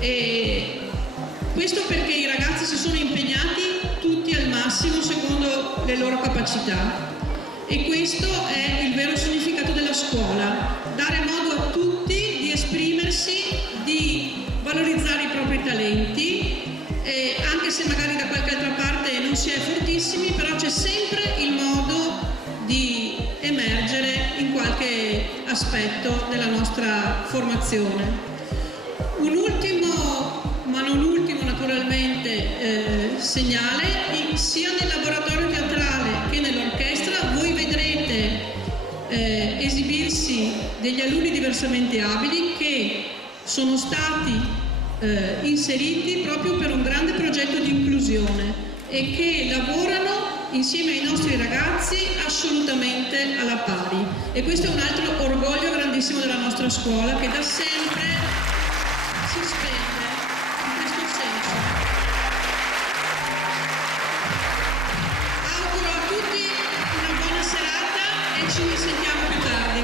E questo perché i ragazzi si sono impegnati tutti al massimo secondo le loro capacità, e questo è il vero significato della scuola: dare modo a tutti di esprimersi, di valorizzare i propri talenti, anche se magari da qualche altra parte non si è fortissimi, però c'è sempre il modo di emergere in qualche aspetto della nostra formazione. Un ultimo, ma non ultimo naturalmente, segnale: sia nel laboratorio teatrale che nell'orchestra voi vedrete esibirsi degli alunni diversamente abili che sono stati inseriti proprio per un grande progetto di inclusione e che lavorano insieme ai nostri ragazzi assolutamente alla pari, e questo è un altro orgoglio grandissimo della nostra scuola, che da sempre si spende in questo senso. Auguro a tutti una buona serata e ci sentiamo più tardi.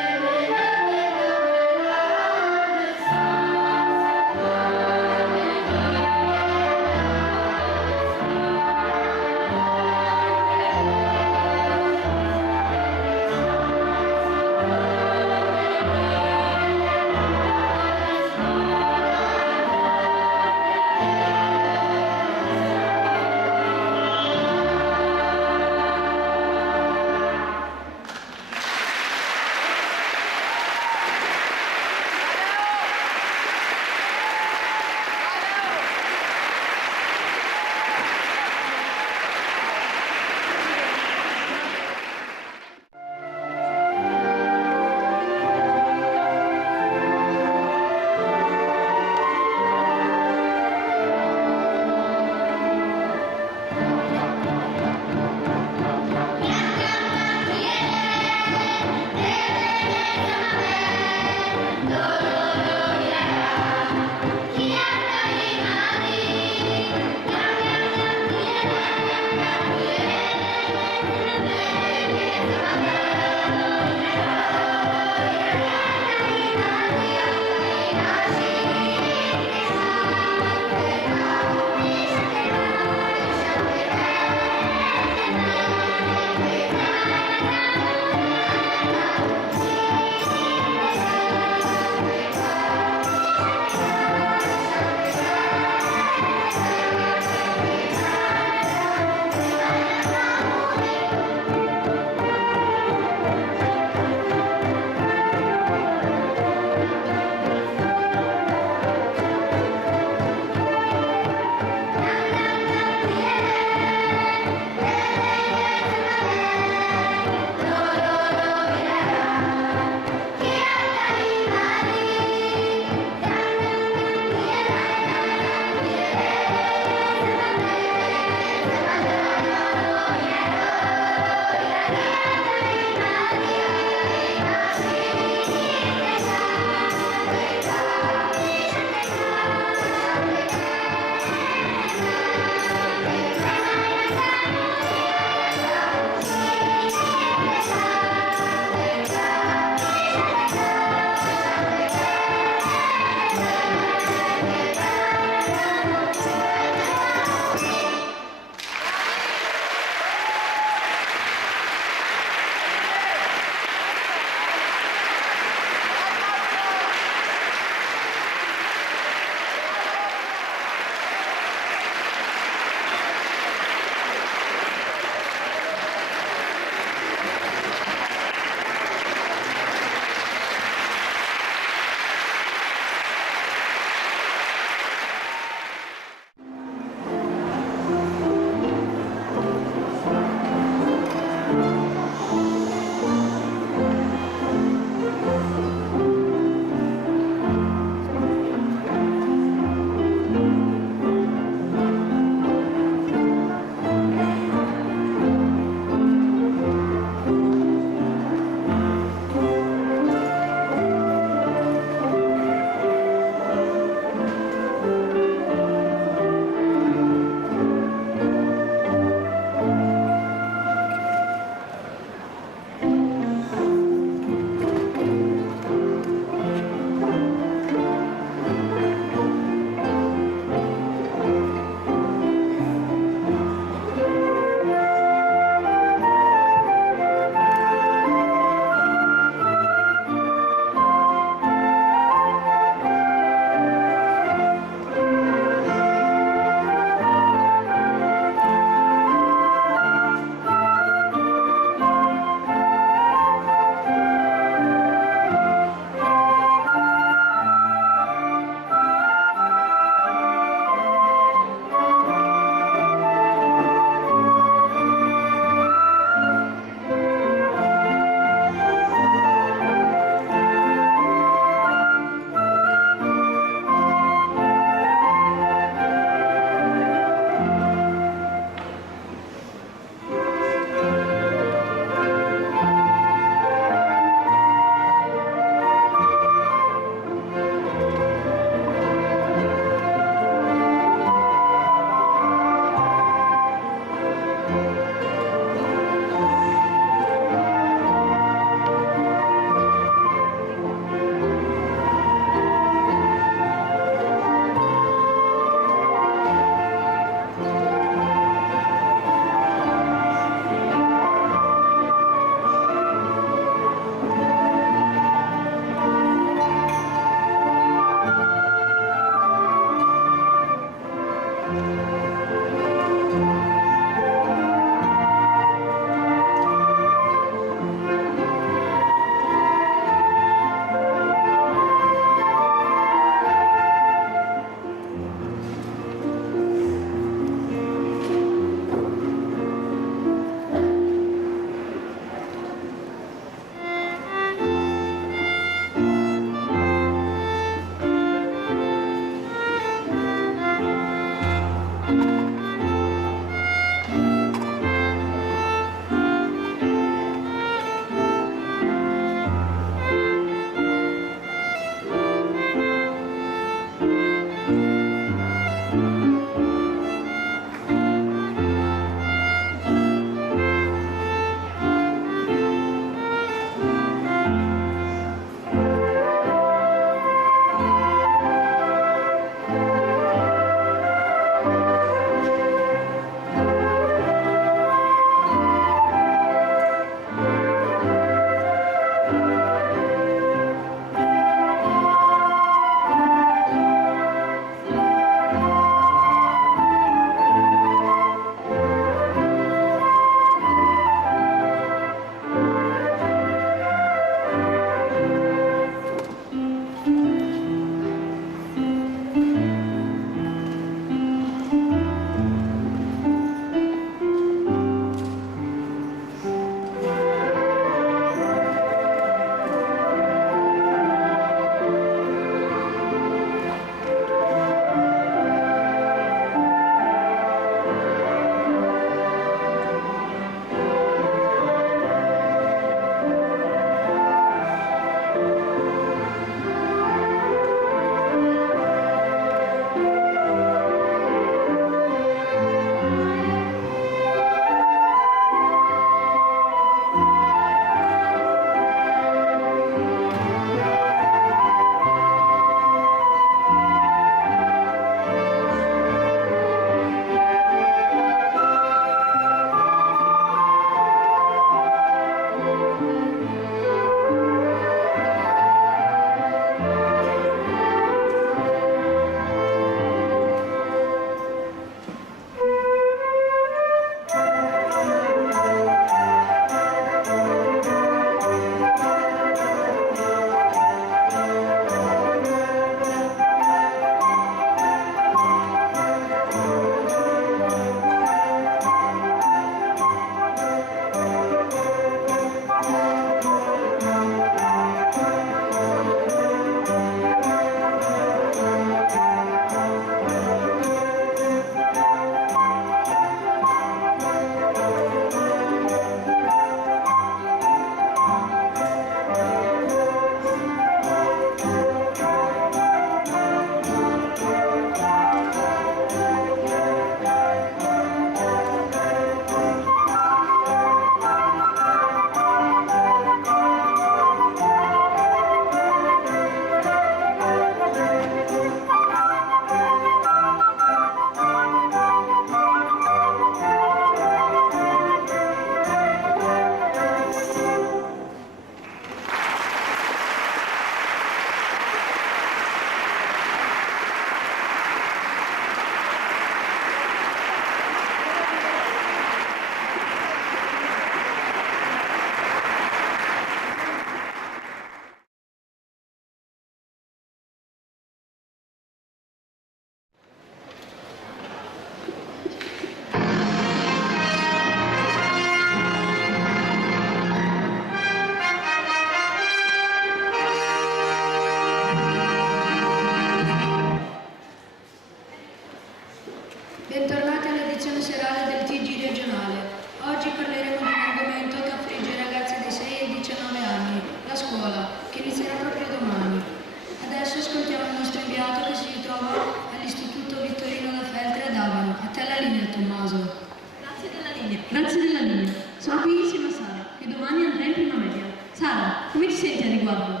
Sono qui insieme a Sara, che domani andrà in prima media. Sara, come ti senti a riguardo?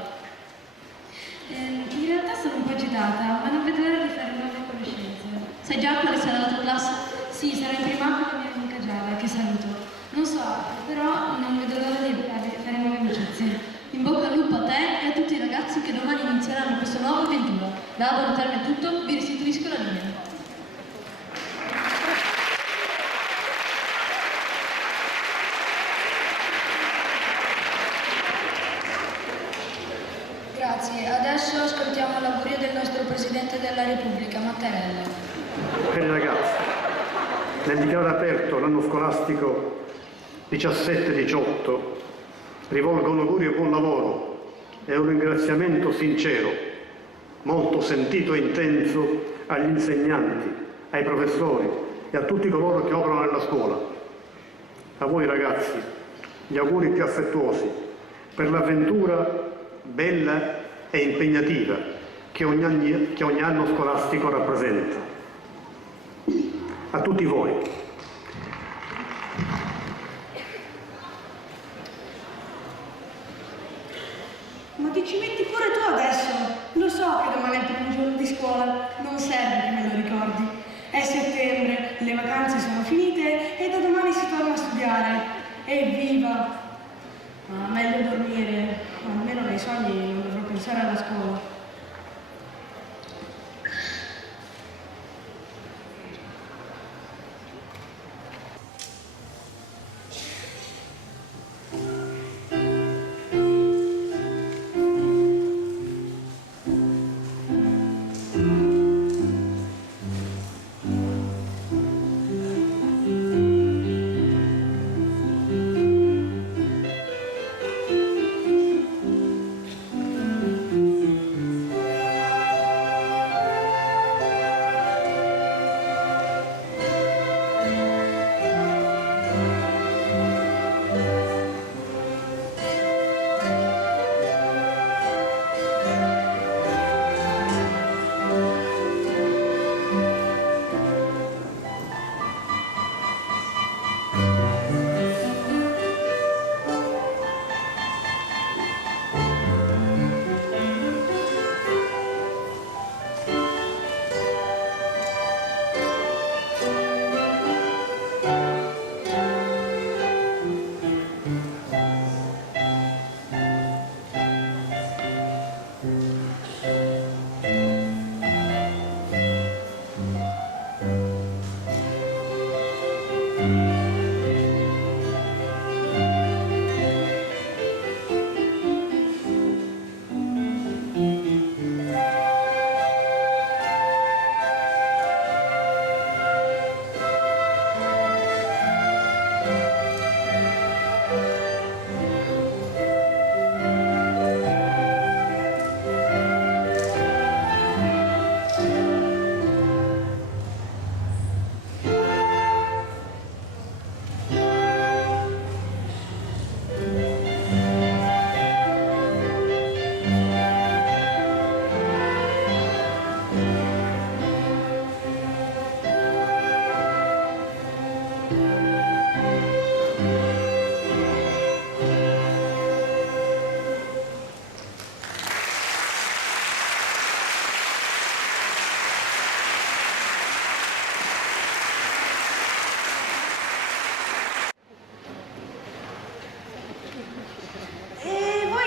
In realtà sono un po' agitata, ma non vedo l'ora di fare nuove conoscenze. Sai già quale sarà la tua classe? Sì, sarò in prima con la mia amica Giada, che saluto. Non so, però non vedo l'ora di fare nuove amicizie. In bocca al lupo a te e a tutti i ragazzi che domani inizieranno questa nuova avventura. Dado al termine tutto, vi restituisco la linea. Grazie, adesso ascoltiamo l'augurio del nostro Presidente della Repubblica, Mattarella. Cari ragazzi, nel dichiarare aperto l'anno scolastico 17-18 rivolgo un augurio e buon lavoro e un ringraziamento sincero, molto sentito e intenso agli insegnanti, ai professori e a tutti coloro che operano nella scuola. A voi ragazzi, gli auguri più affettuosi per l'avventura bella e impegnativa che ogni anno scolastico rappresenta. A tutti voi. Ma ti ci metti pure tu adesso? Lo so che domani è il primo giorno di scuola, non serve che me lo ricordi. È settembre, le vacanze sono finite e da domani si torna a studiare. Evviva! Ma meglio dormire, almeno nei sogni non dovrò pensare alla scuola.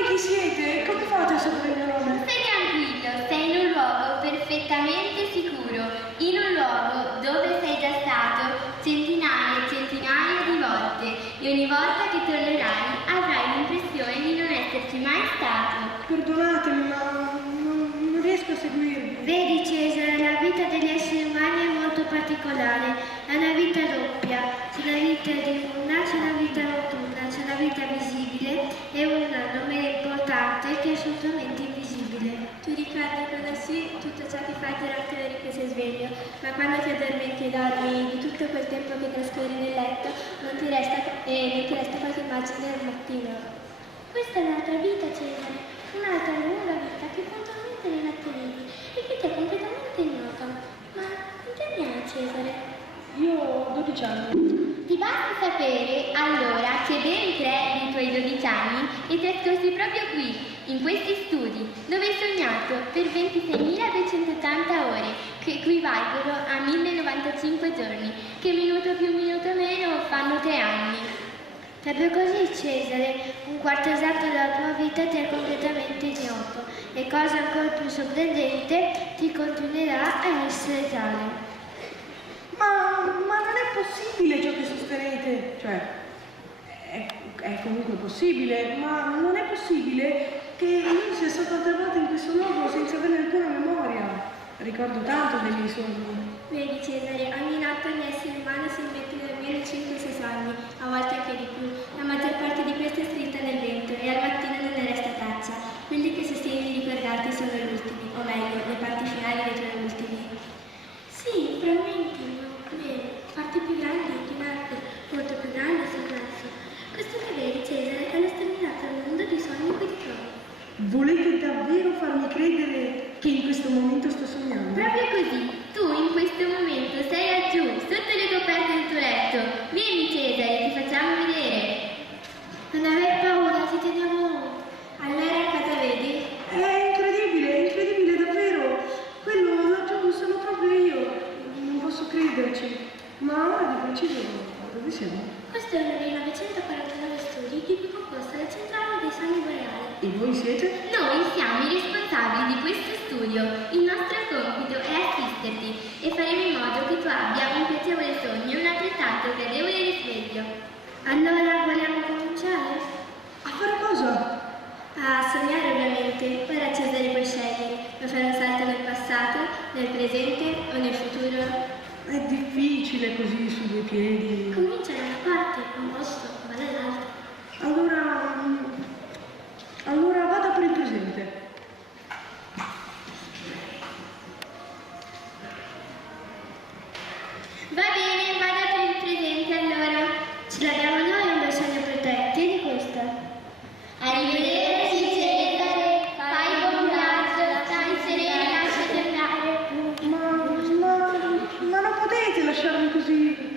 Chi siete? Come fate a sapere il mio nome? Stai tranquillo, sei in un luogo perfettamente sicuro, in un luogo dove sei già stato centinaia e centinaia di volte e ogni volta che tornerai avrai l'impressione di non esserci mai stato. Perdonatemi, ma non riesco a seguirvi. Vedi Cesare, la vita degli esseri umani è molto particolare, è una vita doppia, c'è la vita diurna, c'è la vita notturna, c'è la vita visibile e una non meno importante che è assolutamente invisibile. Tu ricordi quando sì, tutto ciò che fai durante le ore che sei sveglio, ma quando ti addormenti e dormi di tutto quel tempo che trascorri nel letto, non ti resta qualche immagine del mattino. Questa è la tua vita, Cesare, un'altra nuova vita che puntualmente non attenevi e che ti è completamente ignota. Ma quanti anni hai, Cesare? Io ho 12 anni. Ti basta sapere allora che ben 3 dei tuoi 12 anni li trascorsi proprio qui, in questi studi, dove hai sognato per 26.280 ore, che equivalgono a 1.095 giorni, che minuto più minuto meno fanno 3 anni. Proprio così, Cesare, un quarto esatto della tua vita ti è completamente ignoto e cosa ancora più sorprendente, ti continuerà a essere tale. Ma non è possibile ciò che sostenete, cioè è comunque possibile, ma non è possibile che io sia stato atterrato in questo luogo senza avere alcuna memoria. Ricordo tanto dei miei sogni. Vedi, Cesare, ogni nato ogni essere umano si invecchia da almeno 5-6 anni, a volte anche di più. La maggior parte di questa è scritta nel vento e al mattino non ne resta traccia. Quelli che sostieni di ricordarti sono gli ultimi, o meglio, le parti finali dei tuoi ultimi. Sì, frammenti, ma vero, parti più grandi di un'arte, molto più grandi sul verso. Questo che vedi, Cesare, è lo sterminato al mondo di sogni in cui ti trovi. Volete davvero farmi credere che in questo momento sto sognando? Proprio così, tu in questo momento sei laggiù, sotto le coperte del tuo letto. Vieni Cesare, ti facciamo vedere. Non aver paura, ti teniamo noi. Allora cosa vedi? È incredibile davvero. Quello laggiù sono proprio io. Non posso crederci. Ma ora di preciso dove siamo? Questo è uno dei 949 studi di cui è composta la centrale dei sogni boreali. E voi siete? Noi siamo i responsabili di questo studio. Il nostro compito è assisterti e faremo in modo che tu abbia un piacevole sogno e un altrettanto gradevole risveglio. Allora vogliamo cominciare? A fare cosa? A sognare ovviamente. Ora Cesare puoi scegliere. Vuoi fare un salto nel passato, nel presente o nel futuro? È difficile così su due piedi. Comincia da una parte, un posto, va dall'altra. Allora vada per il presente. Va bene, vada per il presente allora. Ce l'abbiamo noi un bel sogno per te. Tieni questa. Arrivederci Cesare, fai buon viaggio, stai sereno, lasciati andare. Ma non potete lasciarmi così.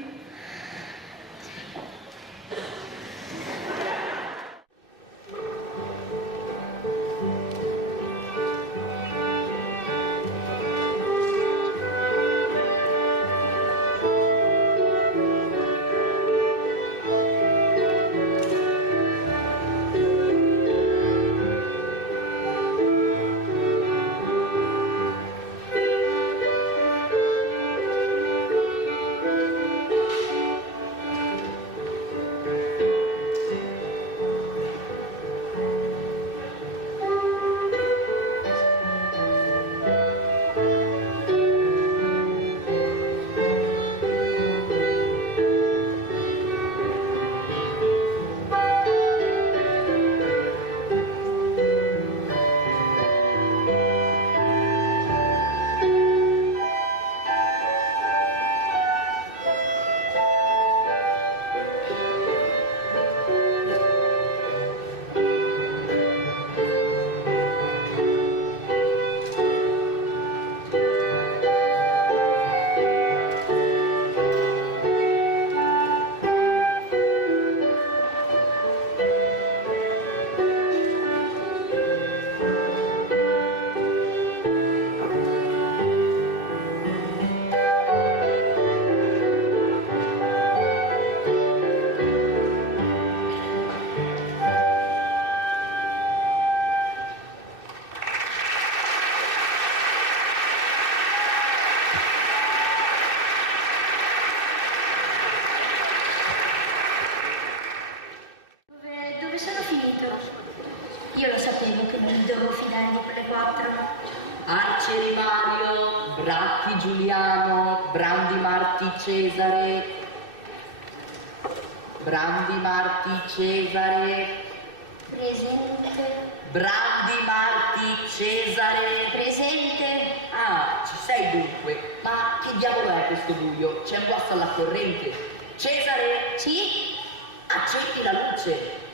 Dove sono finito? Io lo sapevo che non mi dovevo fidare di quelle 4. Arcieri Mario, Bracchi Giuliano, Brandi Marti Cesare. Brandi Marti Cesare. Presente. Brandi Marti Cesare. Presente. Ah, ci sei dunque. Ma che diavolo è questo buio? C'è un guasto alla corrente. Cesare? Sì? Accendi la luce.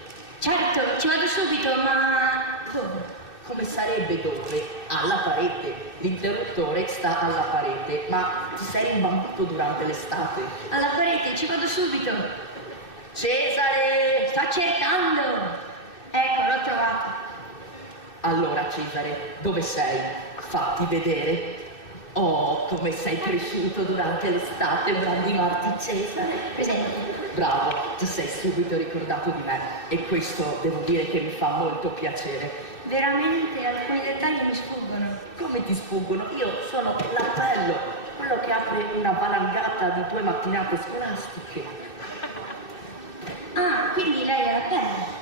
Certo, ci vado subito, ma... Come? Come sarebbe dove? Alla parete. L'interruttore sta alla parete. Ma ti sei rimbambito durante l'estate. Alla parete, ci vado subito. Cesare! cercando. Ecco, l'ho trovato. Allora, Cesare, dove sei? Fatti vedere. Oh, come sei cresciuto durante l'estate, Brandi Marti Cesare. Presente. Bravo, ti sei subito ricordato di me e questo devo dire che mi fa molto piacere. Veramente alcuni dettagli mi sfuggono. Come ti sfuggono? Io sono l'appello, quello che apre una valangata di tue mattinate scolastiche. Ah, quindi lei è l'appello.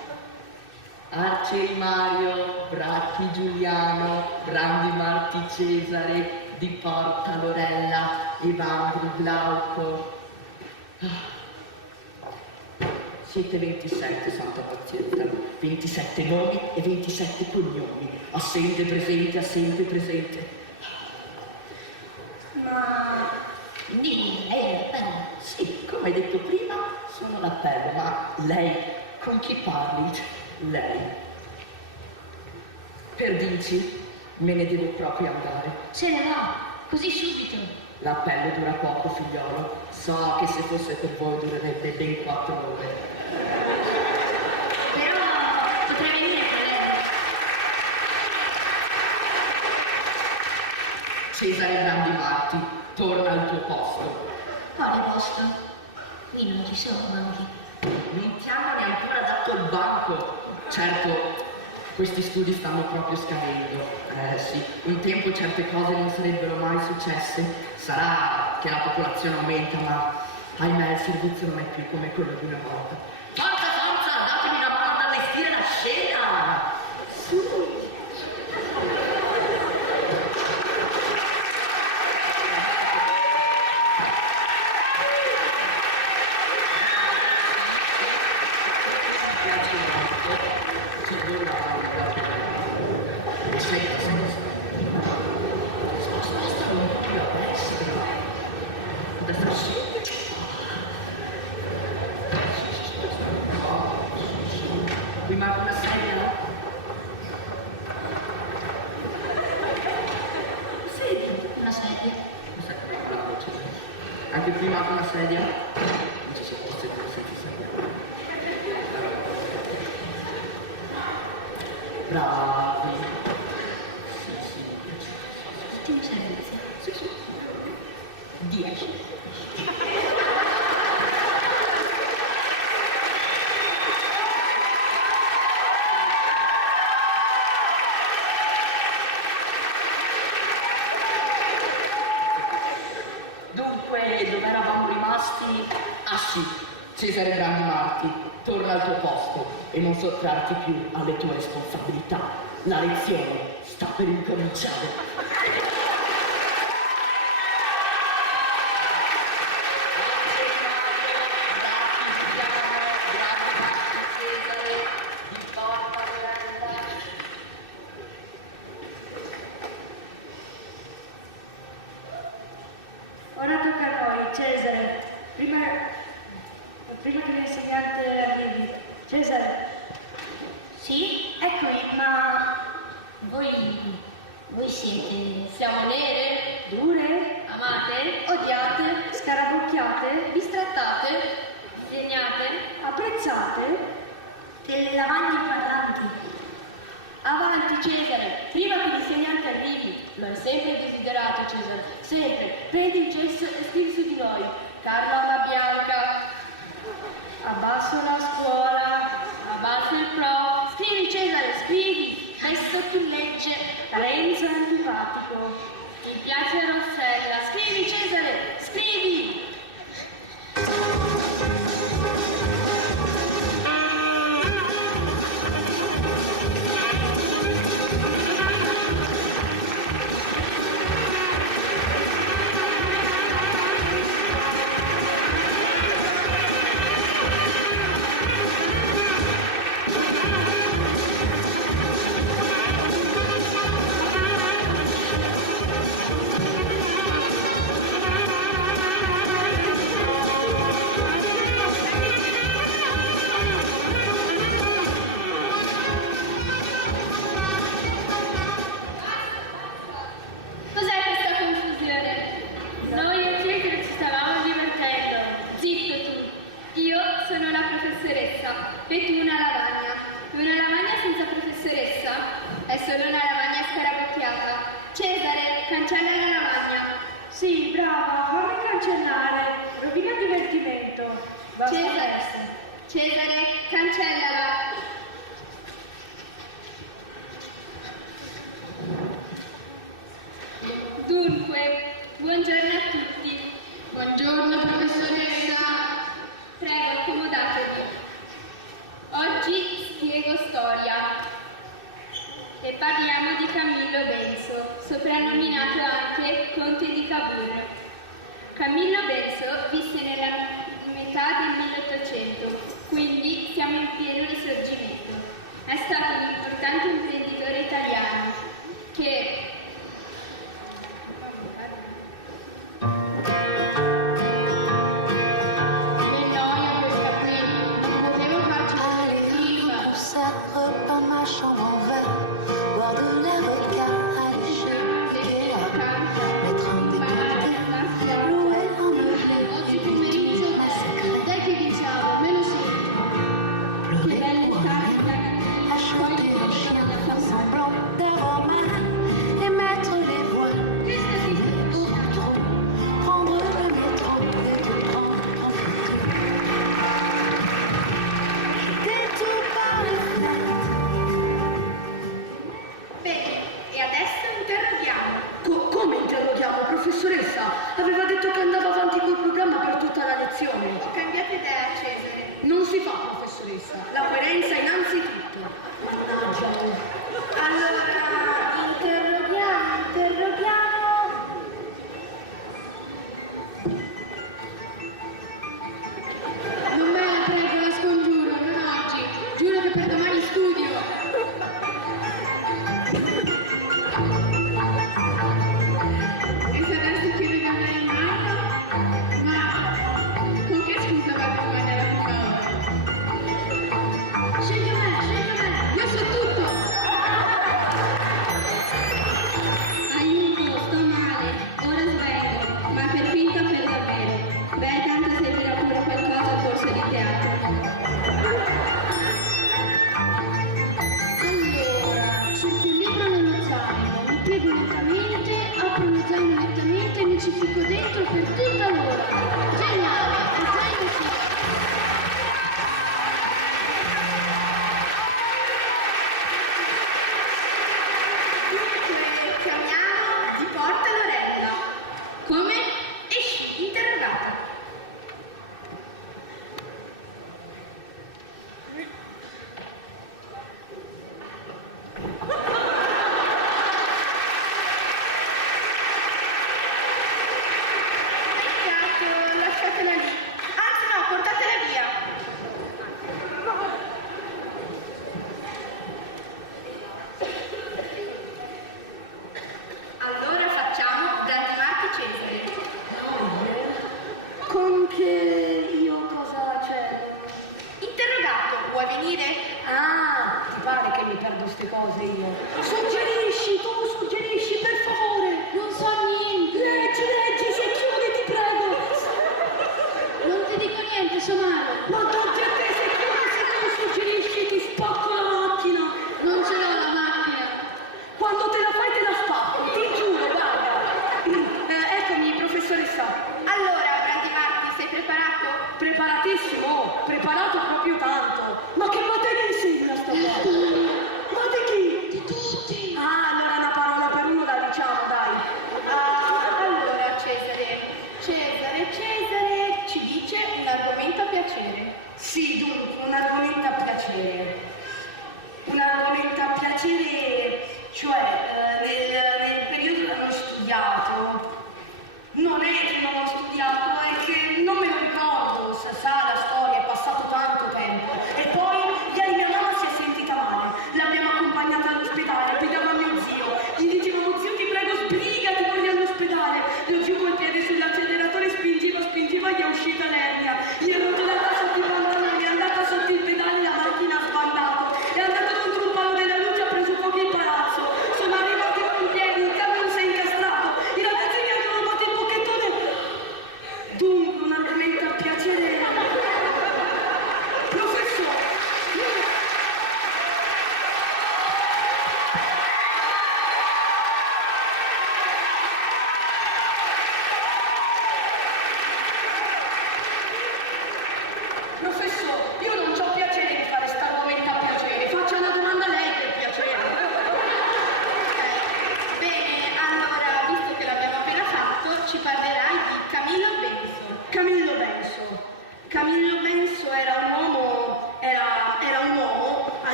Arcieri Mario, Bracchi Giuliano, Brandi Marti Cesare, Di Porta Lorella, Evandri Glauco. Siete 27, santa pazienza, 27 nomi e 27 cognomi. Assente, presente, assente, presente. Ma dimmi, lei è l'appello? Sì, come hai detto prima, sono l'appello, ma lei con chi parli? Lei. Per dirci, me ne devo proprio andare. Se ne va, così subito. L'appello dura poco, figliolo. So che se fosse per voi durerebbe ben 4 ore. Però potrei venire con lei. Cesare Brandi Marti, torna al tuo posto. Quale posto? Qui non ci sono banchi. Non ti hanno neanche dato il banco. Certo, questi studi stanno proprio scadendo. Sì, un tempo certe cose non sarebbero mai successe. Sarà che la popolazione aumenta, ma ahimè il servizio non è più come quello di una volta. Forza, forza, datemi una mano ad allestire la scena! Su! Vi manca una sedia? Sì, una sedia. Bravo, Cesare. Anche qui manca una sedia? Non ci sono posti per sedia. Bravi. Sì. Ottimo servizio. Sì. 10. Dunque, dove eravamo rimasti? Ah sì, Cesare Brandi Marti, torna al tuo posto e non sottrarti più alle tue responsabilità. La lezione sta per incominciare. Ora tocca a noi, Cesare. Prima che l'insegnante arrivi. Cesare. Sì, eccomi, ma voi siete... Siamo nere, Dure? amate, Odiate? Scarabocchiate? bistrattate, disegnate. Apprezzate? delle lavagne parlanti. Avanti Cesare, prima che l'insegnante arrivi. Lo hai sempre desiderato Cesare, sempre. Prendi il gesso e scrivi su di noi. Carlo alla bianca. Abbasso la scuola. Abbasso il pro. Scrivi Cesare, scrivi. Questo tu legge. Renzo è antipatico. Mi piace Rossella. Scrivi Cesare, scrivi. e tu una lavagna. Una lavagna senza professoressa è solo una lavagna scarabocchiata. Cesare, cancella la lavagna. Sì, brava, fammi cancellare. Rovina divertimento. Basta Cesare, questo. Cesare, cancellala. Dunque, buongiorno a tutti. Buongiorno professoressa. Prego, accomodatevi. Oggi spiego storia e parliamo di Camillo Benso, soprannominato anche Conte di Cavour. Camillo Benso visse nella metà del 1800, quindi siamo in pieno risorgimento. È stato un importante imprenditore italiano che dans ma chambre en verre, boire de l'air vodka, aller chez Ikea, mettre un décolleté, louer un meublé, oggi pomeriggio dai che diciamo, me lo sento. Che belle tarde, acheter un chien, faire semblant d'avoir mal et mettre les voiles. Questa si Beaucoup trop, prendre le métro et te prendre en photo. Jeter tout par les fenêtres. Bene, e adesso interroghiamo. Come interroghiamo, professoressa? Aveva detto che andava avanti col programma per tutta la lezione. Ho cambiato idea, Cesare. Non si fa, professoressa. La coerenza innanzitutto. Mannaggia. Allora, interroghiamo. Non me la prego, la scongiuro, non oggi. Giuro che per domani studio. E se adesso chiedo di andare in bagno? Ma con che scusa vado in bagno alla prima ora? Scegli me, io so tutto! Aiuto, sto male, ora svengo, ma per finta o per davvero. Beh, tanto servirà pure qualcosa al corso di teatro. Allora, cerco il libro nello zaino, mi piego lentamente, apro lo zaino lentamente e mi ci ficco dentro per tutta l'ora. Geniale, è zaino sì. Dunque, chiamiamo di porta Lorella. Come? Esci, interrogata. Peccato, lasciatela lì. Anzi no, portatela via. Allora facciamo Dante Marti Cesare. Con che io cosa c'è? Interrogato, vuoi venire? Ah, ti pare che mi perdo ste cose io? Suggerisci, tu suggerisci, per favore. Non so niente. Leggi, si chiudi, ti prego. Non ti dico niente, Somaro. Ma togli a te, se chiudi, se tu suggerisci, ti spacco la macchina. Non ce l'ho la macchina. Quando te la fai te la spacco, ti giuro, guarda. Eccomi, professoressa. Allora, Brandi Marti, sei preparato? Preparatissimo, preparato proprio tanto. Ma che materia insegna sta qua? Ma di chi? Di tutti. Ah, allora una parola per uno la diciamo, dai. Allora, Cesare, ci dice un argomento a piacere.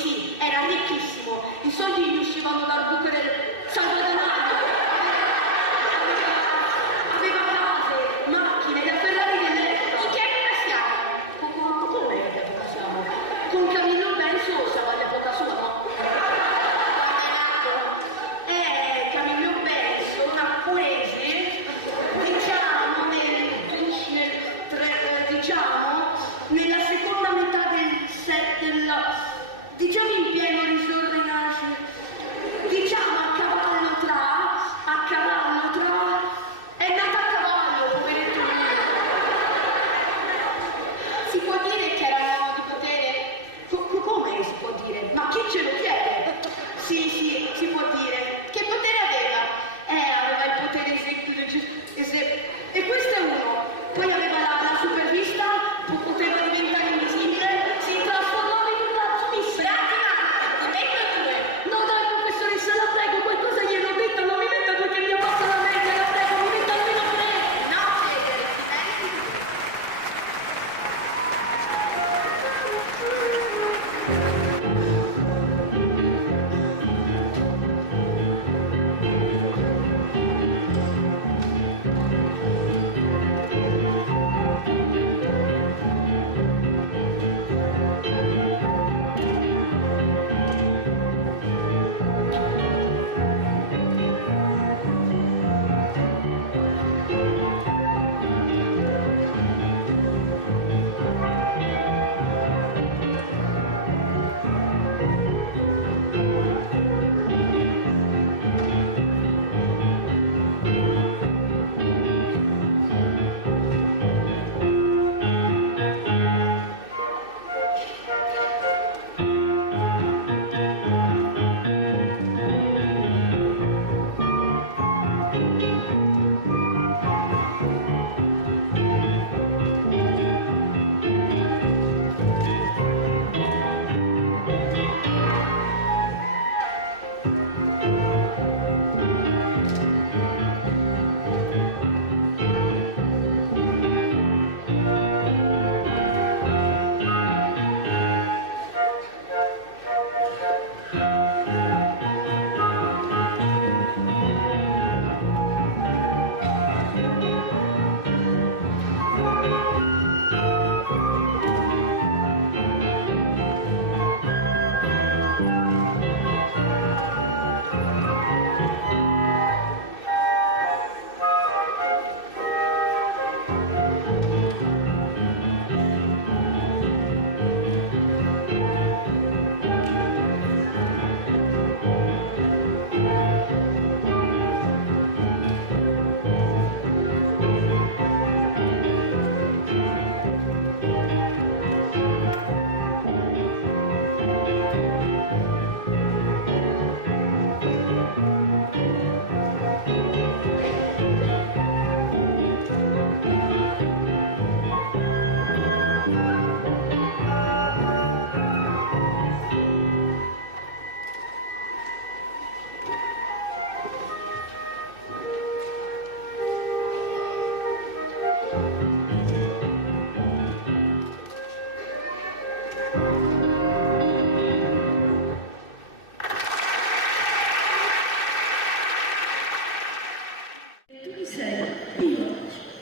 sì, era ricchissimo. I soldi gli uscivano dal buco del salvadanaio. Aveva case, macchine, la Ferrari dell'epoca. In che epoca siamo? Come epoca siamo? Con Camillo Benso siamo all'epoca sua, no? Camillo Benso, napoleese, nella seconda metà diciamo in pieno risorgimento, diciamo a cavallo tra, è nata a cavallo, poveretto mio. Si può dire che era un uomo di potere? Come si può dire? Ma chi ce lo chiede? Sì, si può dire. Che potere aveva? Aveva il potere e questo è uno. Poi aveva la supervista, poteva diventare invisibile, si trasformava in un razzo missile. Ti metto due. No dai professoressa, la prego, qualcosa gliel'ho detto, non mi metta due che mi abbassa la mente, la prego, mi metta almeno tre. No,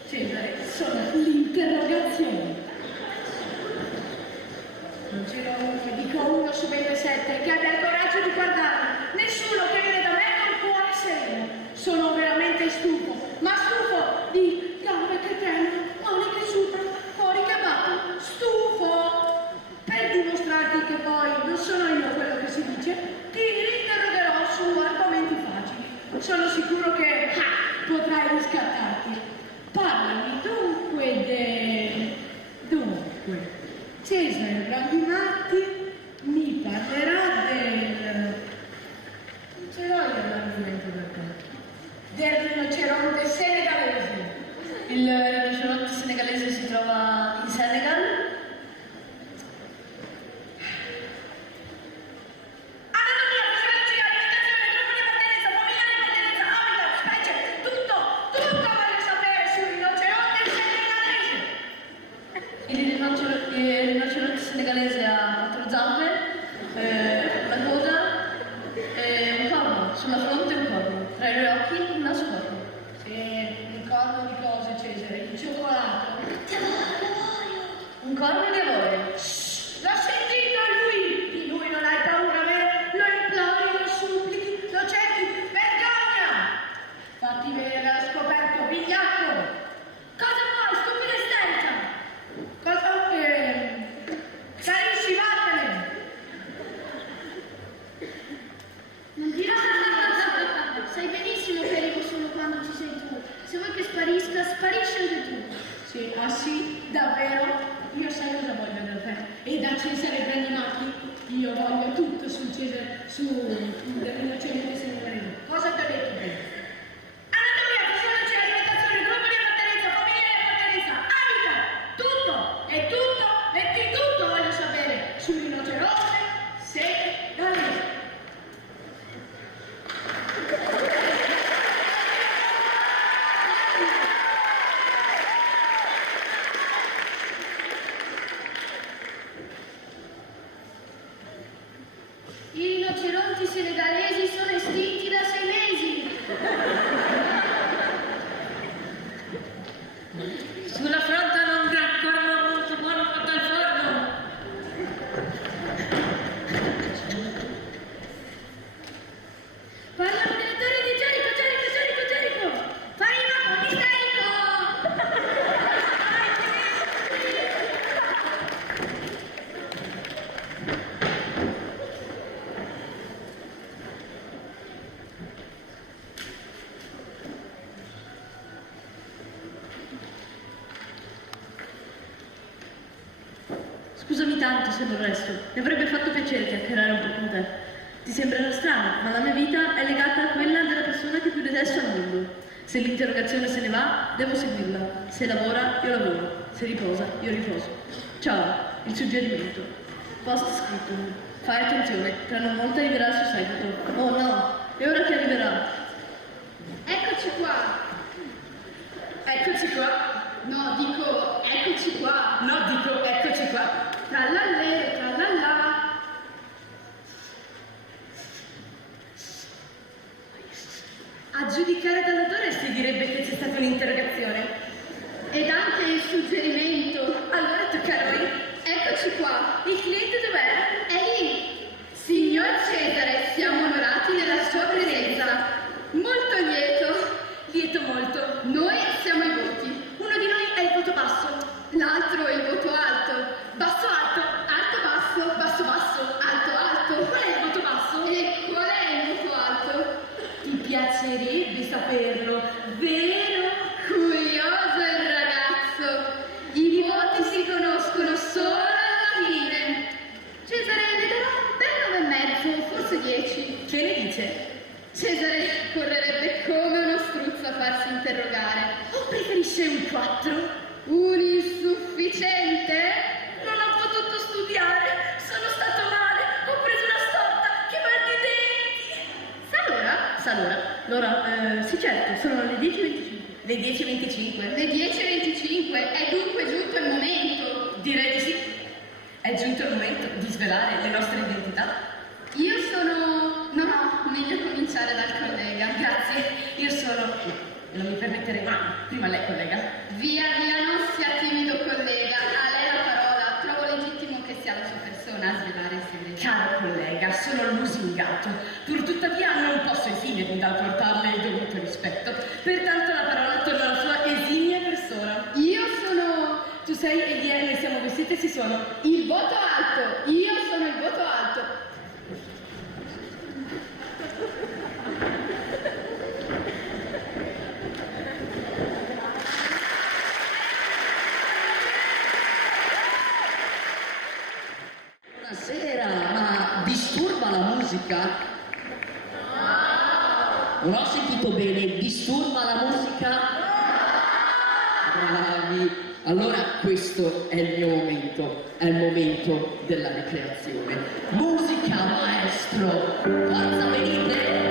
Cesare, Non c'era uno, dico uno su 27 che abbia il coraggio di guardarmi. Nessuno che viene da me con il cuore sereno. Sono veramente stufo, ma stufo di gambe che tremono, mani che sudano, cuori che battono. Stufo! Per dimostrarti che poi non sono io quello che si dice, ti interrogerò su argomenti facili. Sono sicuro che potrai riscattarti. Parlami dunque Cesare Brandimatti mi parlerà del... Non ce l'ho l'argomento per te. Del rinoceronte senegalese. Il rinoceronte senegalese si trova in Senegal? Il rinoceronte senegalese ha Cesare abbandonati? Io voglio tutto sul Cesare, sull'innocentemente Senegalese. Cosa ti ho detto prima? Anatomia, fisiologia, alimentazione, gruppo di appartenenza, famiglia di appartenenza, abita! Tutto! E tutto! E di tutto voglio sapere! Sull'inoceronte, Senegalese. I rinoceronti senegalesi sono estinti da 6 mesi. Sulla fronte non vi è ancora molto buono fatto al forno. Parlano delle torri di Gerico. Farina di Gerico. Scusami tanto se non resto, mi avrebbe fatto piacere chiacchierare un po' con te. Ti sembrerà strano, ma la mia vita è legata a quella della persona che più detesto al mondo. Se l'interrogazione se ne va, devo seguirla. Se lavora, io lavoro. Se riposa, io riposo. Ciao, il suggerimento. Post scritto. Fai attenzione, tra non molto arriverà il suo seguito. Oh no, e ora che arriverà? Eccoci qua. Eccoci qua. No, dico eccoci qua. No, dico eccoci qua. Trallallè, trallallà. A giudicare dall'odore si direbbe che c'è stata un'interrogazione. Ed anche il suggerimento. Allora tocca a noi. Eccoci qua. Il cliente dov'è? È lì. Signor Cesare, siamo onorati della sua presenza. Molto lieto. Lieto molto. Noi siamo i voti. Uno di noi è il voto basso. L'altro è il voto alto. Basso alto. Alto basso. Basso basso. Alto alto. Qual è il voto basso? E qual è il voto alto? Ti piacerebbe saperlo, vero? Curioso il ragazzo. I voti si conoscono solo alla fine. Cesare le darà ben 9,5, forse 10. Che ne dice? Cesare correrebbe come uno struzzo a farsi interrogare. O preferisce un 4? Un insufficiente? Non ho potuto studiare, sono stato male, ho preso una storta, che mal di denti. Sa l'ora? Sì certo, sono le 10:25. Le 10:25. Le 10:25, è dunque giunto il momento. Direi di sì. È giunto il momento di svelare le nostre identità. Io sono... No, meglio cominciare dal collega. Grazie, io sono... Non mi permetterei mai. Prima lei, collega. Via, non sia timido, collega. A lei la parola. Trovo legittimo che sia la sua persona a svelare il segreto. Caro collega, sono lusingato. Pur tuttavia non posso esimermi dal portarle il dovuto rispetto. Pertanto la parola torna alla sua esimia persona. Io sono... Tu sei e via, noi siamo vestiti e si sono. Il voto alto. Io sono il voto alto. Buonasera, ma disturba la musica? Non ho sentito bene, disturba la musica? Bravi! Allora questo è il mio momento, è il momento della ricreazione. Musica, maestro! Forza, venite!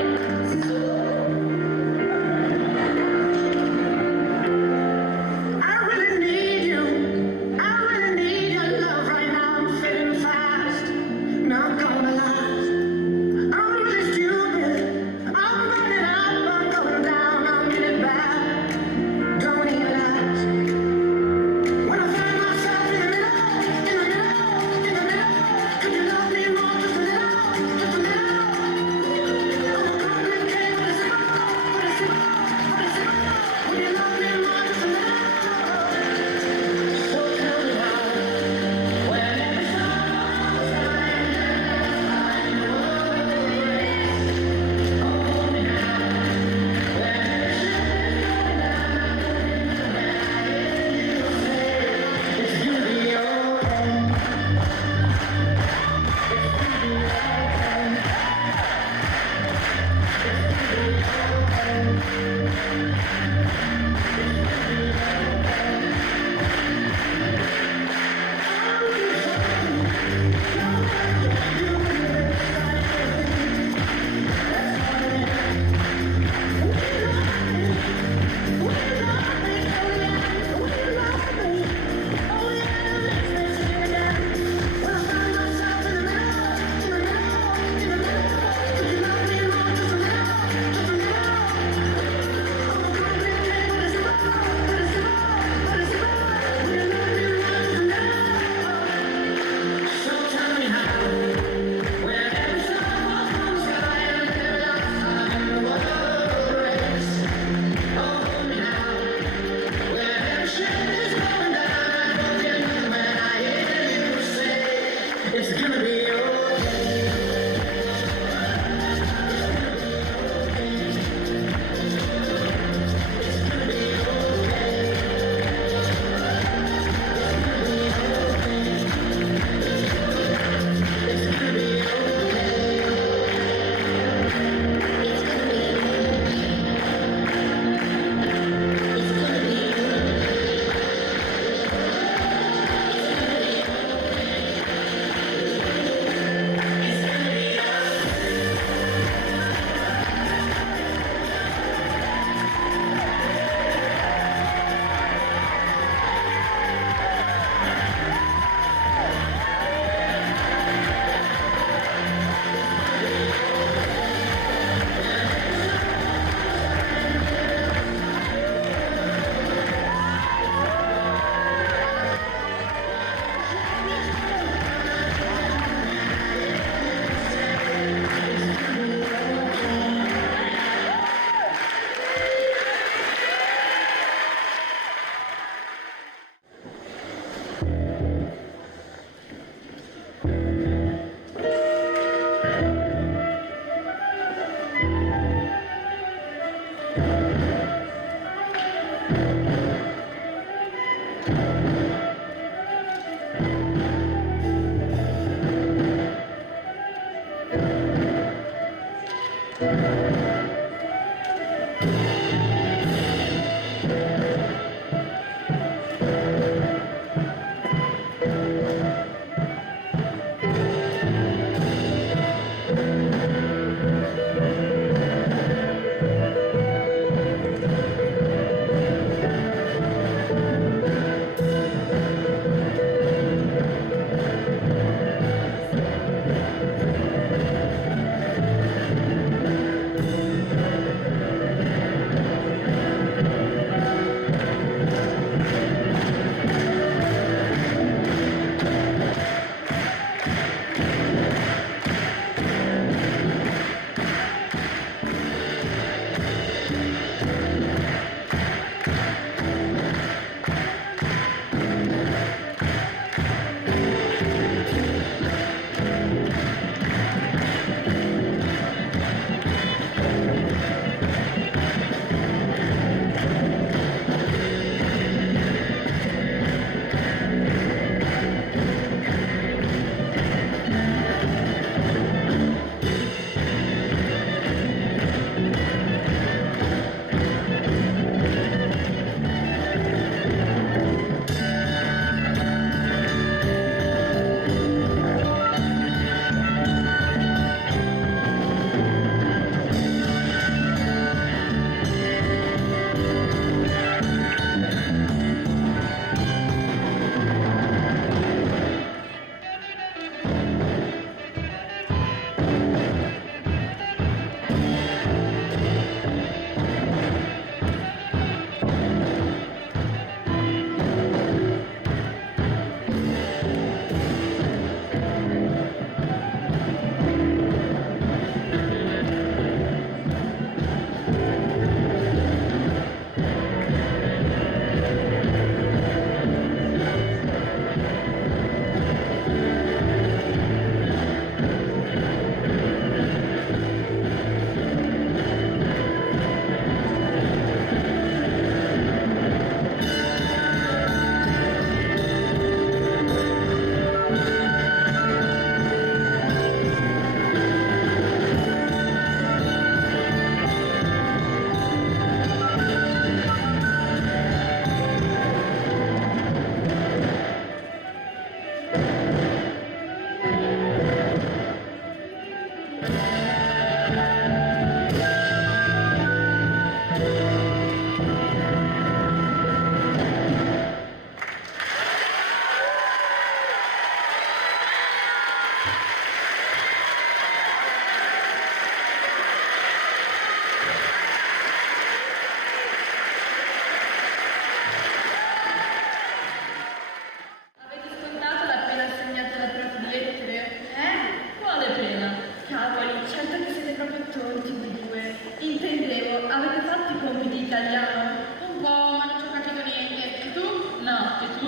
tonti voi due. Intendevo, avete fatto i compiti di italiano? Un po', ma non ci ho capito niente. E tu? No, e tu?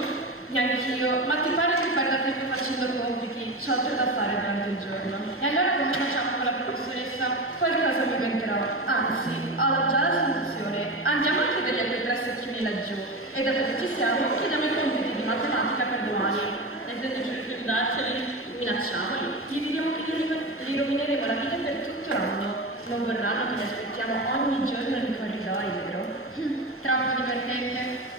Neanch'io, ma ti pare che perda tempo facendo compiti? C'ho altro da fare durante il giorno. E allora come facciamo con la professoressa? Qualcosa mi inventerò, anzi, ho già la soluzione. Andiamo a chiedergli a quei 3 secchini laggiù e dato che ci siamo, chiediamo i compiti di matematica per domani. E se ci rifiutarceli? Minacciamoli, gli diciamo che gli rovineremo la vita per tutto l'anno. Non vorranno che li aspettiamo ogni giorno nei corridoi, vero? Troppo divertente.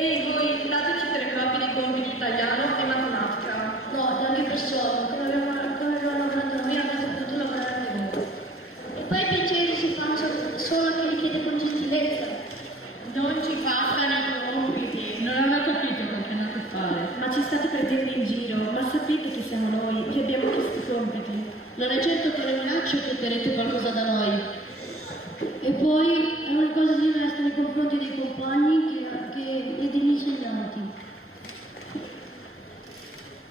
E voi dateci 3 copie dei compiti di italiano e matematica. No, neanche per soldo, come avevano lavorato noi avremmo potuto lavorare noi. E poi i piaceri si fanno solo che li chiede con gentilezza. Non ci passano i compiti. Non hanno capito con che non fare. Ma ci state prendendo in giro, ma sapete che siamo noi, che abbiamo chiesto i compiti. Non è certo che le minacce che otterrete qualcosa da noi. E poi è una cosa diversa nei confronti dei compagni e degli insegnanti.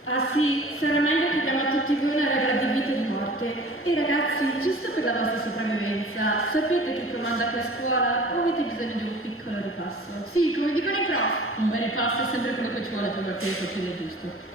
Ah sì, sarà meglio che diamo a tutti voi una regola di vita e di morte. E ragazzi, giusto per la vostra sopravvivenza, sapete chi comanda qui a scuola o avete bisogno di un piccolo ripasso? Sì, come dicono i prof. Un bel ripasso è sempre quello che ci vuole per partire il piacere giusto.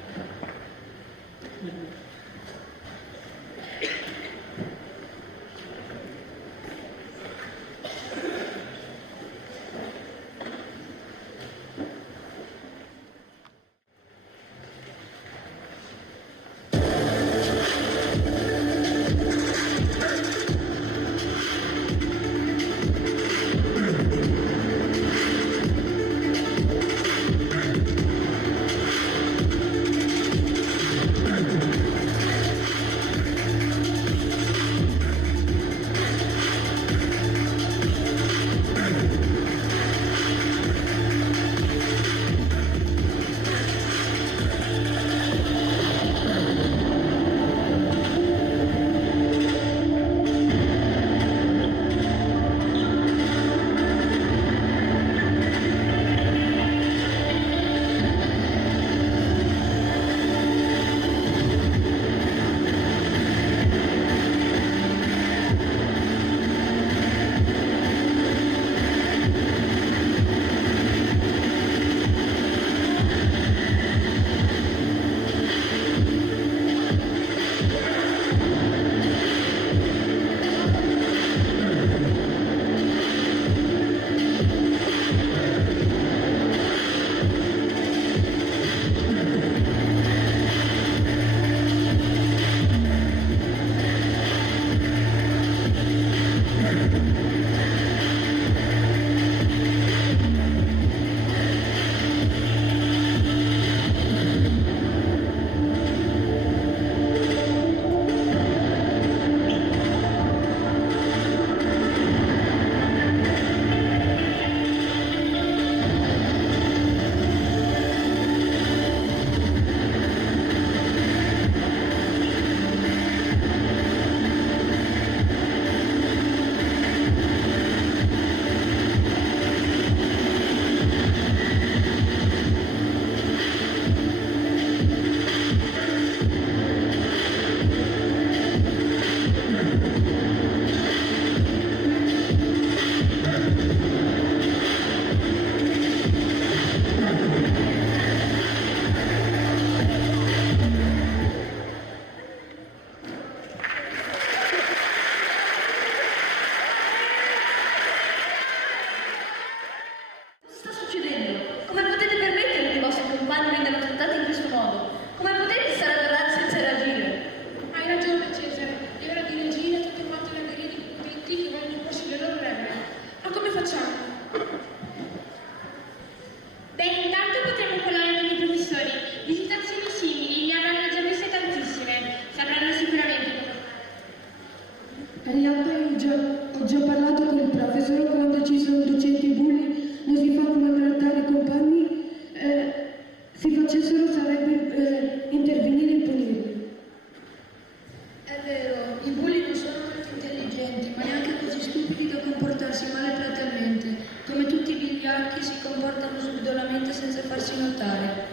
solamente senza farsi notare.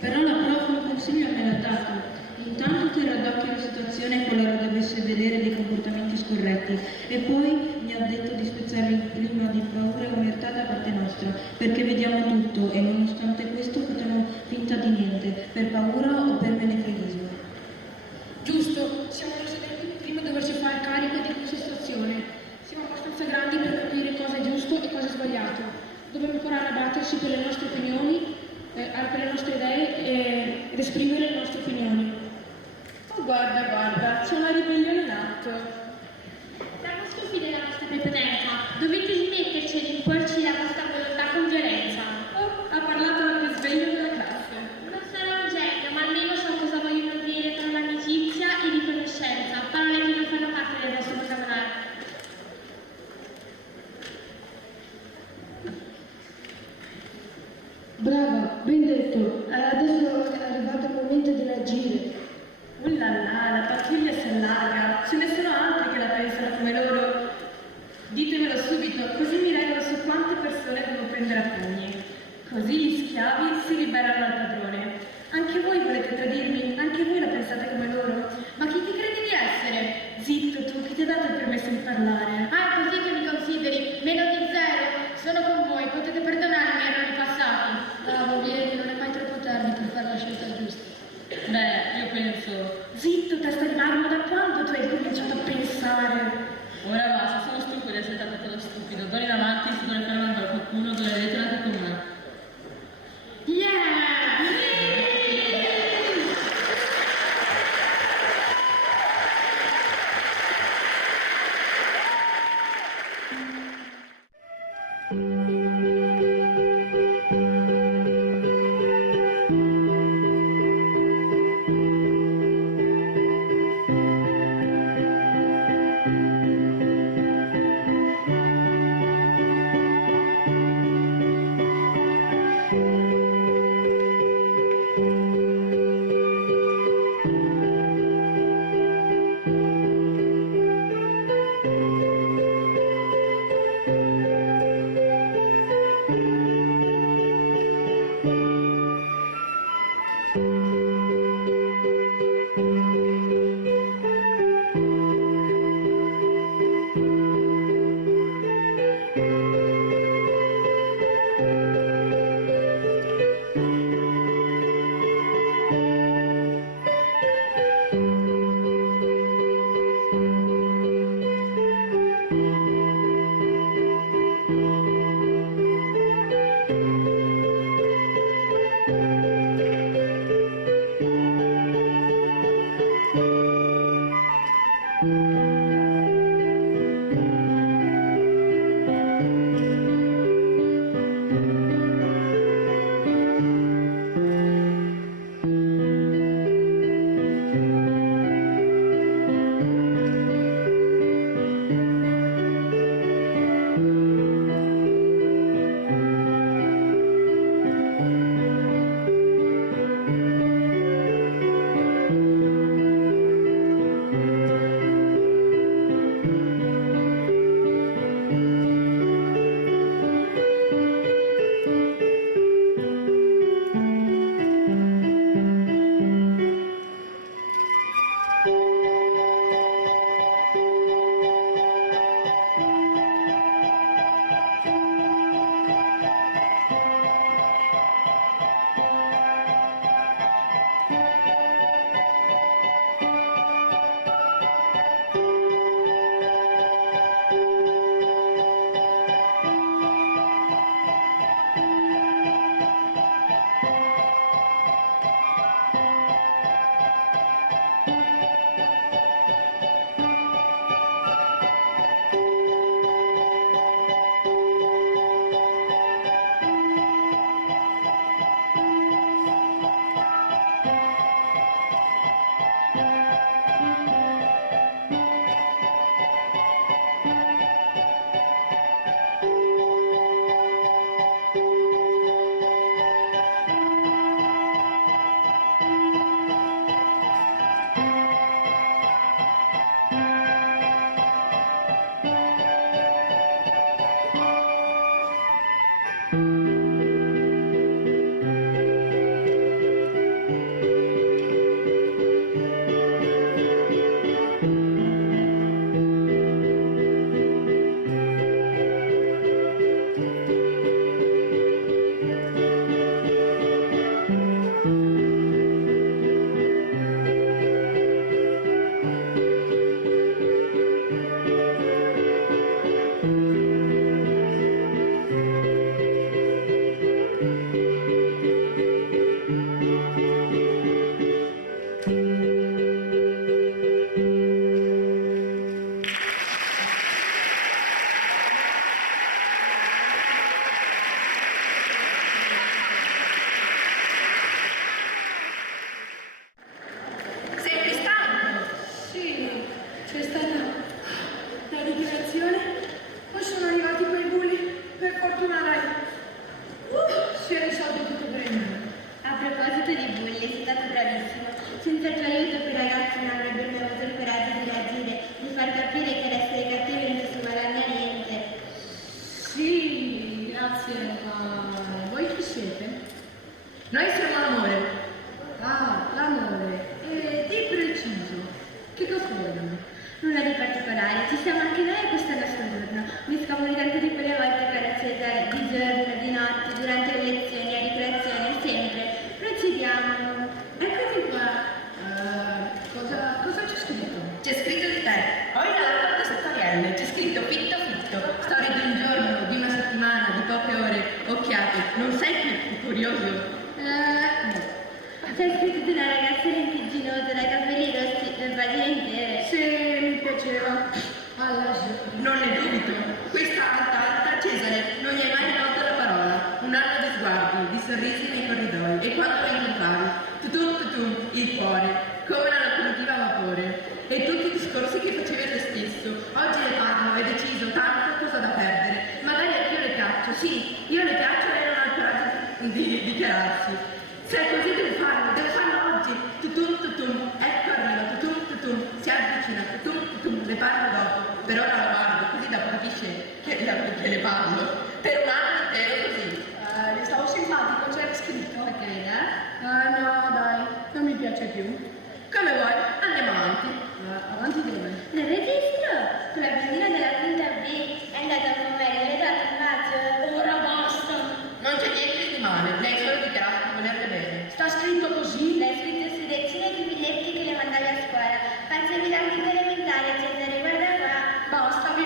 Però la prof un consiglio me l'ha dato. Intanto terrà d'occhio la situazione qualora dovesse vedere dei comportamenti scorretti e poi mi ha detto di spezzare il clima di paura e omertà da parte nostra, perché vediamo tutto e nonostante questo facciamo finta di niente, per paura o per menefreghismo. Giusto, siamo gli studenti prima di doverci fare carico di questa situazione. Siamo abbastanza grandi per capire cosa è giusto e cosa è sbagliato. Dobbiamo imparare a batterci per le nostre opinioni, per le nostre idee ed esprimere le nostre opinioni. Oh, guarda, c'è una ribellione in atto. Siamo stufi della nostra prepotenza. Dovete smetterci di imporci la vostra volontà con violenza. Oh, ha parlato la più sveglia della classe. Non sono un genio, ma almeno so cosa vogliono dire tra l'amicizia e riconoscenza, parole che non fanno parte del vostro vocabolario. Brava, ben detto. Adesso è arrivato il momento di reagire. Ullala, la pattuglia si allarga. Ce ne sono altri che la pensano come loro. Ditemelo subito, così mi regolo su quante persone devo prendere a pugni. Così gli schiavi si ribellano al padrone. Anche voi volete tradirmi? Anche voi la pensate come loro? Ma chi ti credi di essere? Zitto tu, chi ti ha dato il permesso di parlare? Ah, è così che mi consideri? Meno di zero. Sono con voi, potete perdonarmi i errori passati. Bravo, vieni, non è mai troppo tardi per fare la scelta giusta. Beh, io penso... Zitto, testa di marmo, da quando tu hai cominciato a pensare? Ora basta, sono stufo di essere trattato da stupido. D'ora in avanti, se volete fare mandare qualcuno, dovete andare con me. Yeah! fiato, non sei più curioso? No. C'è scritto una ragazza lentigginosa dai capelli rossi per pagine intere. Sì, mi piaceva. Non ne dubito. Questa alta Cesare non gli hai mai rivolto la parola. Un anno di sguardi, di sorrisi nei corridoi. E quando la incontravi, tutum, il cuore, come una locomotiva a vapore. E tutti i discorsi che facevi a te stesso. Oggi le parlo, hai deciso, tanto cosa da perdere. Magari anch'io le caccio, sì, io le caccio e non ho il coraggio di dichiararsi. Se è così devo farlo oggi. Tutum, ecco arriva, tutum, si avvicina, tutum, le parlo dopo. Per ora la guardo, così dopo capisce che le parlo. Per un anno intero così. Le stavo simpatico, c'era scritto. Perché vede? No, dai, non mi piace più. Come vuoi, andiamo avanti. Avanti dove? Nel registro, con la bambina della quinta B, è andata a comare, le dato spazio, ora basta. Non c'è niente di male, lei solo dichiarato di volerle bene. Sta scritto così? L'hai scritto su decine di biglietti che le mandavi a scuola. Facevi l'ambito elementare, Cesare, guarda qua. Basta, vi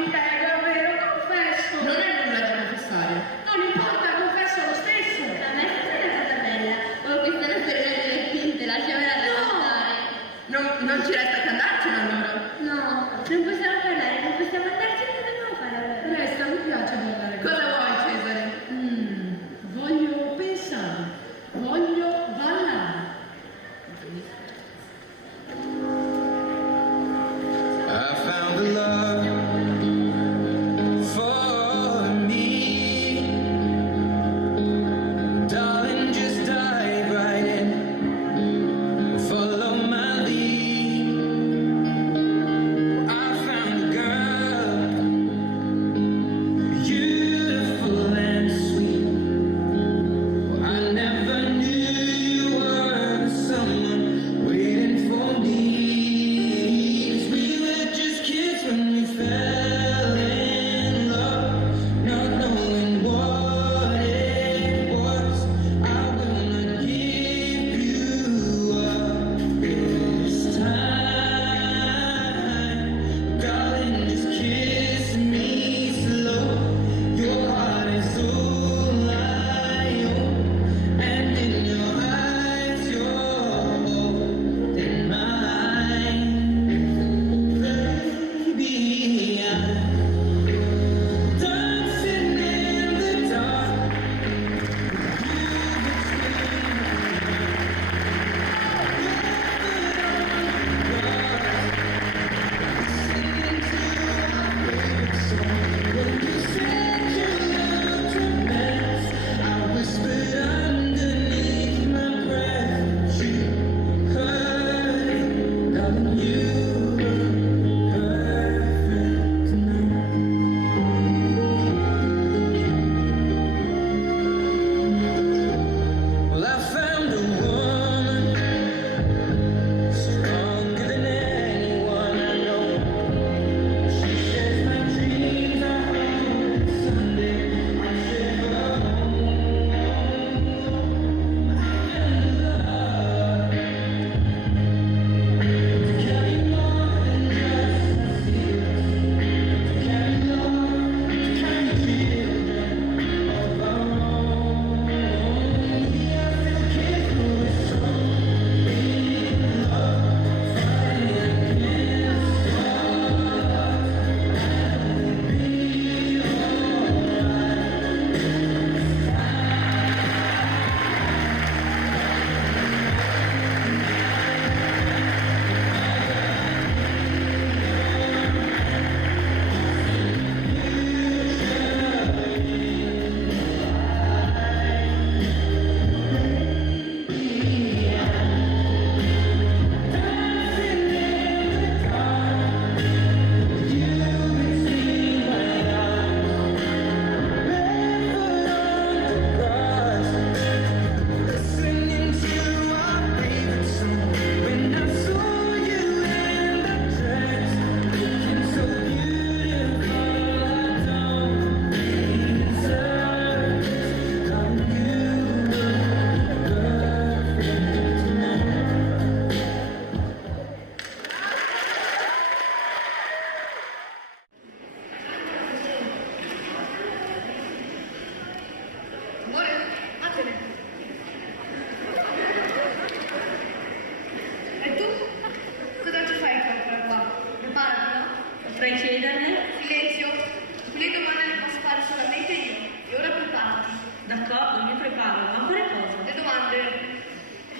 preparo, ma fare cosa? Le domande.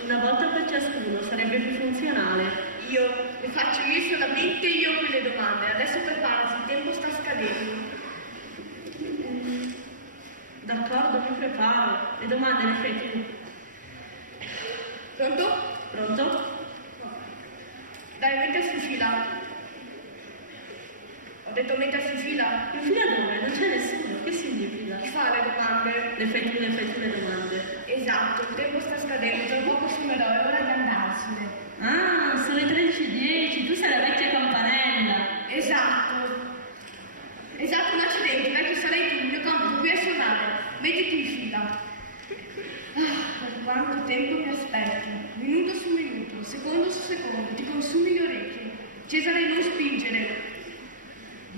Una volta per ciascuno, sarebbe più funzionale. Le faccio io solamente io quelle domande. Adesso preparati, il tempo sta scadendo. D'accordo, mi preparo. Le domande le fai tu. Pronto? Pronto? Dai, mettersi in fila. Ho detto mettersi in fila. In fila dove? Non c'è nessuno. Che significa? Chi fa le domande? Le fai tu le domande. Esatto, il tempo sta scadendo, tra poco fumerò, è ora di andarsene. Ah, sono le 13:10, tu sei la vecchia campanella. Esatto, un accidente, vecchio sarai tu, il mio compito qui è suonare. Mettiti in fila. Per quanto tempo mi aspetti? Minuto su minuto, secondo su secondo, ti consumi le orecchie. Cesare, non spingere.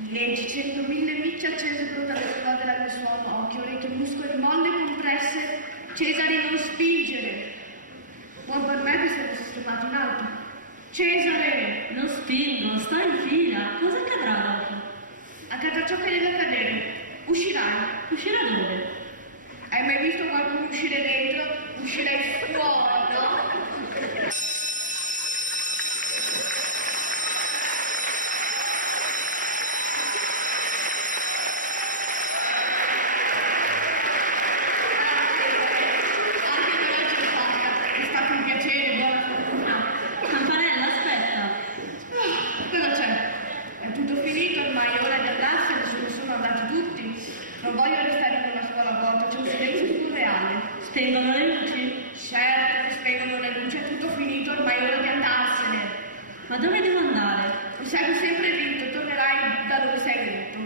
Leggi 100.000 micce accese protagoniste dal mio suono, occhi, orecchie, muscoli, molle compresse. Cesare, non spingere. Buon per me che siamo sistemati in alto. Cesare! Non spingo, sto in fila. Cosa accadrà dopo? Accadrà ciò che deve accadere. Uscirai. Uscirà dove? Hai mai visto qualcuno uscire dentro? Uscirai fuori, no? Non voglio restare in una scuola vuota, c'è un silenzio surreale. Spengono le luci? Certo, spengono le luci, è tutto finito, ormai è ora di andarsene. Ma dove devo andare? Lo segui sempre dritto, tornerai da dove sei venuto.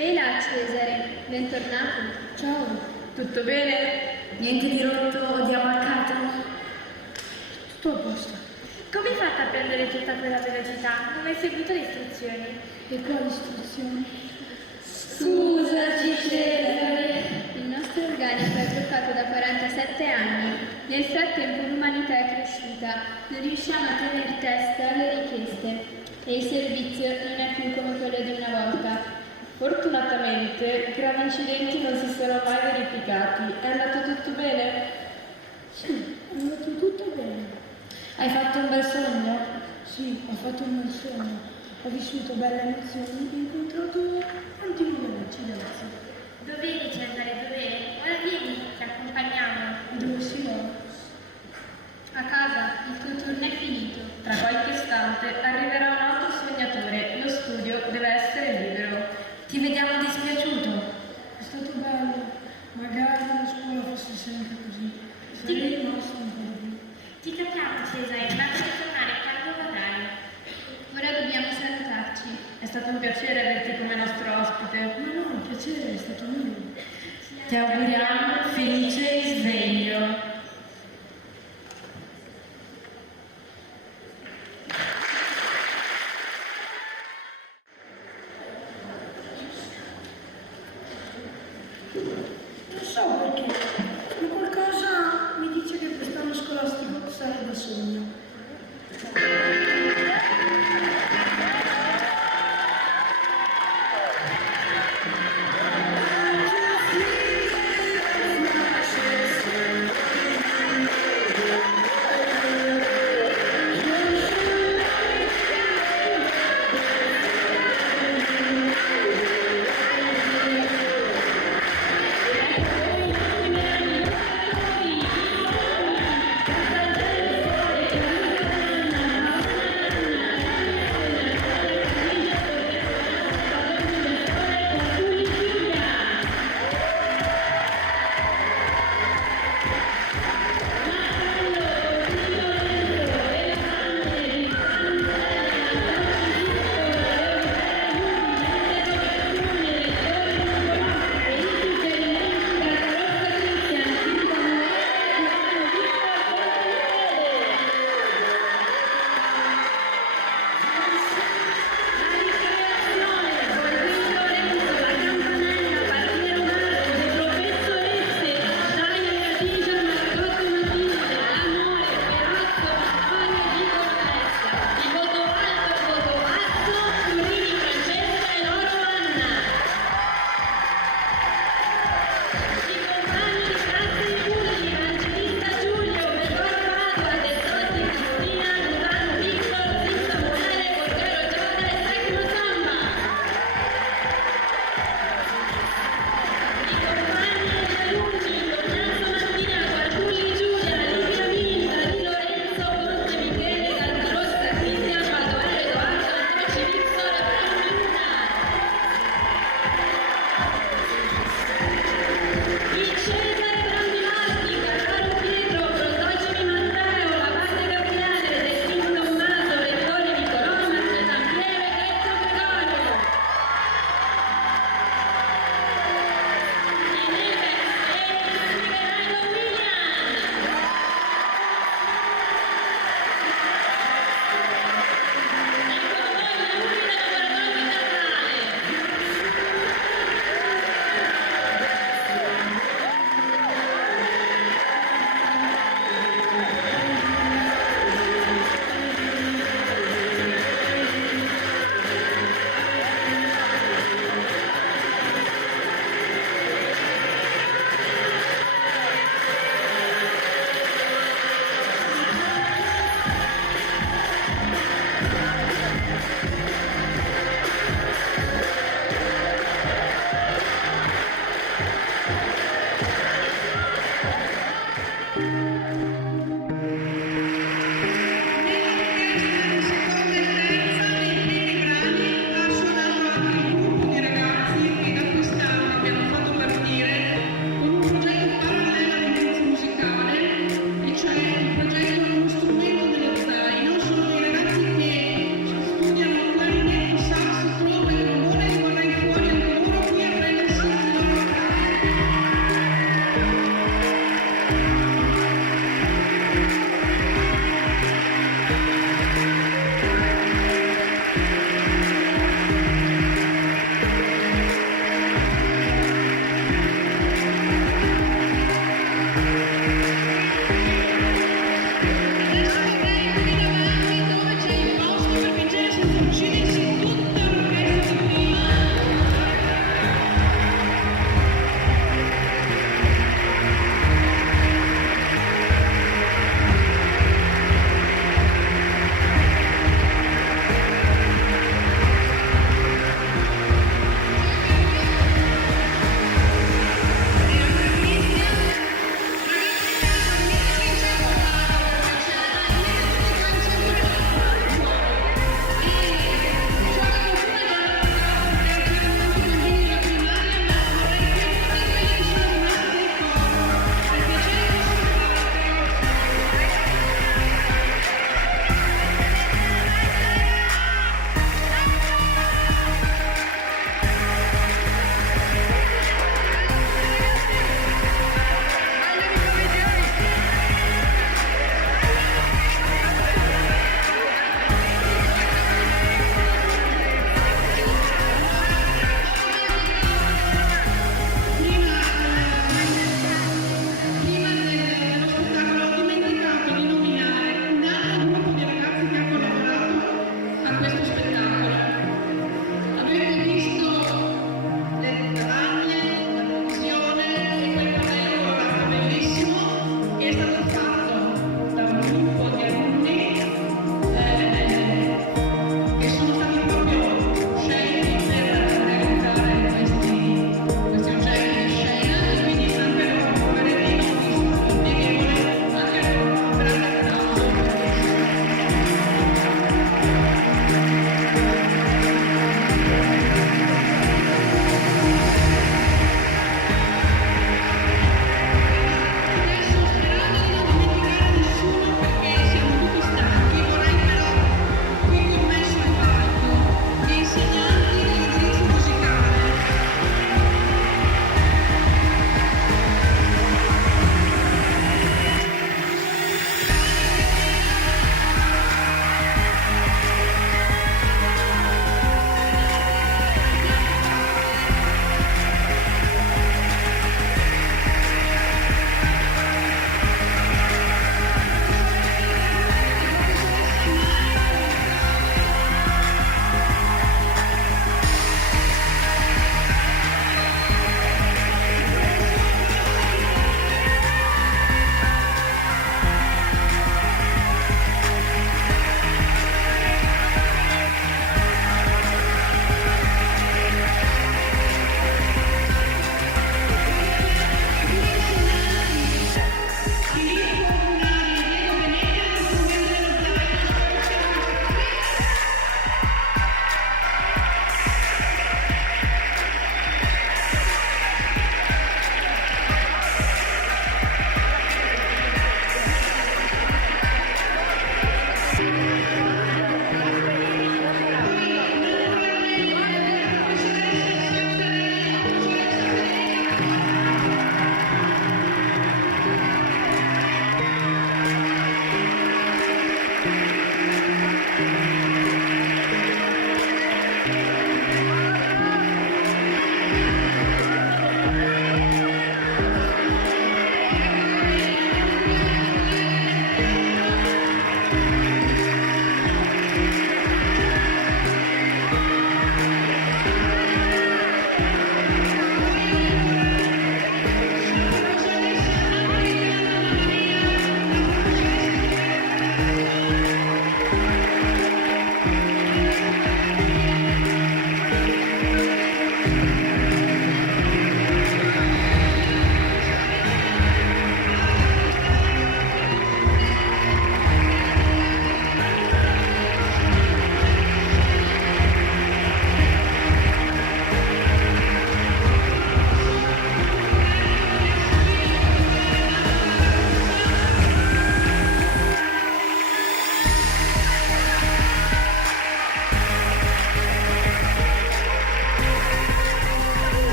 Ehi là Cesare, bentornato. Ciao, tutto bene? Niente di rotto o di ammaccato? Tutto a posto. Come hai fatto a prendere tutta quella velocità? Non hai seguito le istruzioni? E quali istruzioni? Scusaci Cesare. Il nostro organico è bloccato da 47 anni. Nel frattempo l'umanità è cresciuta. Non riusciamo a tenere testa alle richieste. E il servizio non è più come quello di una volta. Fortunatamente, gravi incidenti non si sono mai verificati. È andato tutto bene? Sì, è andato tutto bene. Hai fatto un bel sogno? Sì, ho fatto un bel sogno. Ho vissuto belle emozioni e ho incontrato tanti nuovi amici, grazie. Dov'eri Cesare, dov'eri? Ora vieni, ti accompagniamo. Dove si va? A casa, il tuo turno è finito. Tra qualche istante arriverà un altro sognatore. Lo studio deve essere libero. Ti vediamo dispiaciuto. È stato bello. Magari la scuola fosse sempre così. Sarei rimasto un po' di più. Ti capiamo Cesare, ma devi tornare quando vorrai. Ora dobbiamo salutarci. È stato un piacere averti come nostro ospite. No, il piacere è stato mio. Ti auguriamo felice risveglio. Non so perché, ma qualcosa mi dice che quest'anno scolastico sarà da sogno.